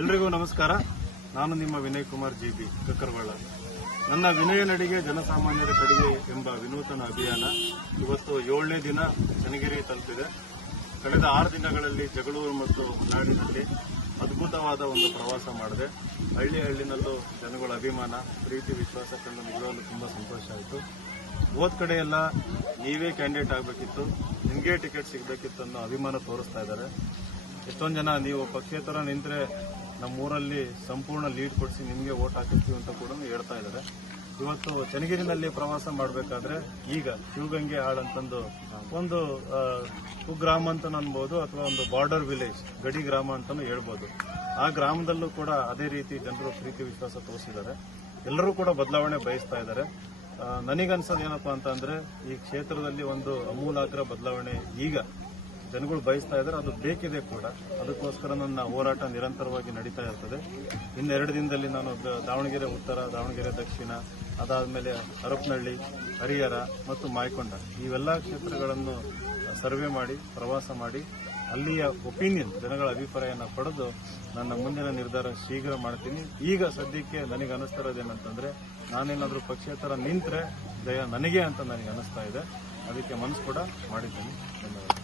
ಎಲ್ರಿಗೂ ನಮಸ್ಕಾರ. ನಾನು ನಿಮ್ಮ ವಿನಯ್ ಕುಮಾರ್ ಜಿ ಬಿ ಕಕ್ಕರಗೊಳ್ಳ ನನ್ನ ವಿನಯ ನಡಿಗೆ ಜನಸಾಮಾನ್ಯರ ಕಡಿಗೆ ಎಂಬ ವಿನೂತನ ಅಭಿಯಾನ ಇವತ್ತು ಏಳನೇ ದಿನ ಚನ್ನಗಿರಿ ತಲುಪಿದೆ. ಕಳೆದ ಆರು ದಿನಗಳಲ್ಲಿ ಜಗಳೂರು ಮತ್ತು ನಾಡಿನಲ್ಲಿ ಅದ್ಭುತವಾದ ಒಂದು ಪ್ರವಾಸ ಮಾಡಿದೆ. ಹಳ್ಳಿ ಹಳ್ಳಿನಲ್ಲೂ ಜನಗಳ ಅಭಿಮಾನ, ಪ್ರೀತಿ, ವಿಶ್ವಾಸ ಕಂಡು ನಿಜವಾಗ್ಲೂ ತುಂಬ ಸಂತೋಷ ಆಯಿತು. ಹೋದ ಕಡೆ ಎಲ್ಲ ನೀವೇ ಕ್ಯಾಂಡಿಡೇಟ್ ಆಗಬೇಕಿತ್ತು, ನಿಮಗೆ ಟಿಕೆಟ್ ಸಿಗಬೇಕಿತ್ತು ಅನ್ನೋ ಅಭಿಮಾನ ತೋರಿಸ್ತಾ ಇದ್ದಾರೆ. ಎಷ್ಟೊಂದು ಜನ ನೀವು ಪಕ್ಷೇತರ ನಿಂತ್ರೆ ನಮ್ಮೂರಲ್ಲಿ ಸಂಪೂರ್ಣ ಲೀಡ್ ಕೊಡಿಸಿ ನಿಮಗೆ ವೋಟ್ ಹಾಕಿರ್ತೀವಿ ಅಂತ ಕೂಡ ಹೇಳ್ತಾ ಇದ್ದಾರೆ. ಇವತ್ತು ಚನಗಿರಿನಲ್ಲಿ ಪ್ರವಾಸ ಮಾಡಬೇಕಾದ್ರೆ ಈಗ ಶಿವಗಂಗೆ ಹಾಳ್ ಅಂತಂದು ಒಂದು ಕುಗ್ರಾಮ ಅಂತ ಅನ್ಬೋದು ಅಥವಾ ಒಂದು ಬಾರ್ಡರ್ ವಿಲೇಜ್ ಗಡಿ ಗ್ರಾಮ ಅಂತಲೂ ಹೇಳ್ಬೋದು. ಆ ಗ್ರಾಮದಲ್ಲೂ ಕೂಡ ಅದೇ ರೀತಿ ಜನರು ಪ್ರೀತಿ ವಿಶ್ವಾಸ ತೋರಿಸಿದ್ದಾರೆ. ಎಲ್ಲರೂ ಕೂಡ ಬದಲಾವಣೆ ಬಯಸ್ತಾ ಇದ್ದಾರೆ. ನನಗೆ ನನಗನ್ಸೋದು ಏನಪ್ಪಾ ಅಂತ ಅಂದ್ರೆ ಈ ಕ್ಷೇತ್ರದಲ್ಲಿ ಒಂದು ಅಮೂಲಾಗ್ರ ಬದಲಾವಣೆ ಈಗ ಜನಗಳು ಬಯಸ್ತಾ ಇದ್ದಾರೆ, ಅದು ಬೇಕಿದೆ ಕೂಡ. ಅದಕ್ಕೋಸ್ಕರ ನನ್ನ ಹೋರಾಟ ನಿರಂತರವಾಗಿ ನಡೀತಾ ಇರ್ತದೆ. ಇನ್ನೆರಡು ದಿನದಲ್ಲಿ ನಾನು ದಾವಣಗೆರೆ ಉತ್ತರ, ದಾವಣಗೆರೆ ದಕ್ಷಿಣ ಅದಾದ ಮೇಲೆ ಹರಪನಹಳ್ಳಿ, ಹರಿಹರ ಮತ್ತು ಮಾಯಕೊಂಡ. ಇವೆಲ್ಲ ಕ್ಷೇತ್ರಗಳನ್ನು ಸರ್ವೆ ಮಾಡಿ, ಪ್ರವಾಸ ಮಾಡಿ, ಅಲ್ಲಿಯ ಒಪಿನಿಯನ್, ಜನಗಳ ಅಭಿಪ್ರಾಯನ ಪಡೆದು ನನ್ನ ಮುಂದಿನ ನಿರ್ಧಾರ ಶೀಘ್ರ ಮಾಡ್ತೀನಿ. ಈಗ ಸದ್ಯಕ್ಕೆ ನನಗೆ ಅನಿಸ್ತಾ ನಾನೇನಾದರೂ ನಾನೇನಾದ್ರೂ ಪಕ್ಷೇತರ ನಿಂತರೆ, ಜಯ ನನಗೆ ಅಂತ ನನಗೆ ಅನಿಸ್ತಾ ಇದೆ. ಅದಕ್ಕೆ ಮನಸ್ಸು ಕೂಡ ಮಾಡಿದ್ದೀನಿ. ಧನ್ಯವಾದ.